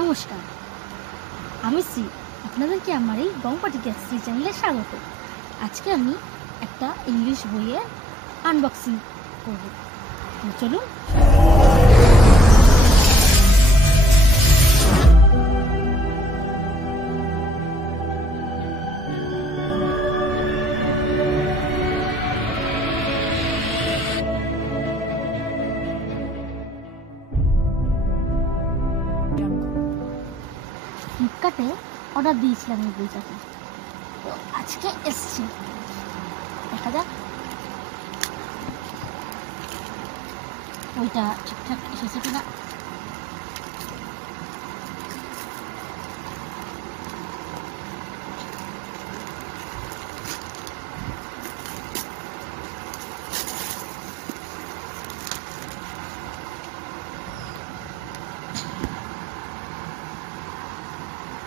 নমস্কার, আমি শ্রী। আপনাদেরকে আমার এই গঙ্গপাটি গ্যালাক্সি চ্যানেলে স্বাগত। আজকে আমি একটা ইংলিশ বইয়ের আনবক্সিং করব। চলুন। ফ্লিপকার্টে অর্ডার দিয়েছিলাম এই বইটাকে, তো আজকে এসছে। দেখা যাক বইটা ঠিকঠাক এসেছে কিনা।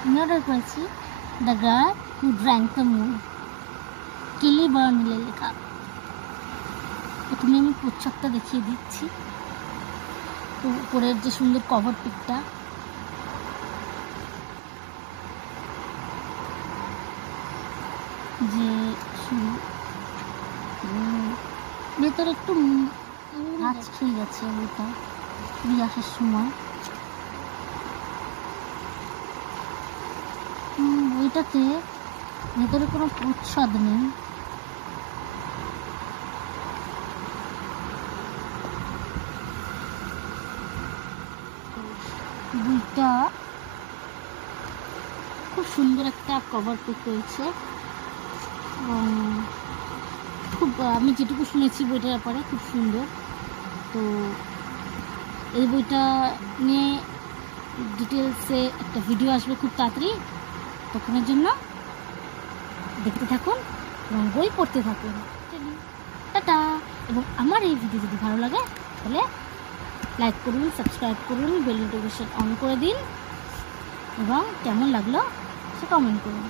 আমি অর্ডার করেছি the girl who drank the moon, Kelly Barnhill লেখা। প্রথমে আমি প্রচ্ছদটা দেখিয়ে দিচ্ছি। তো উপরের যে সুন্দর কভার পিকটা, যে ভেতরে একটু হাঁচ খেয়ে গেছে বইটা দিয়ে আসার সময়। বইটাতে ভেতরে কোনো প্রচ্ছদ নেই। বইটা খুব সুন্দর একটা কভার পিক রয়েছে এবং খুব, আমি যেটুকু শুনেছি বইটার ব্যাপারে খুব সুন্দর। তো এই বইটা নিয়ে ডিটেলসে একটা ভিডিও আসবে খুব তাড়াতাড়ি, তখনের জন্য দেখতে থাকুন এবং বই পড়তে থাকুন। টাটা। এবং আমার এই ভিডিও যদি ভালো লাগে তাহলে লাইক করুন, সাবস্ক্রাইব করুন, বেল নোটিফিকেশন অন করে দিন এবং কেমন লাগলো সে কমেন্ট করুন।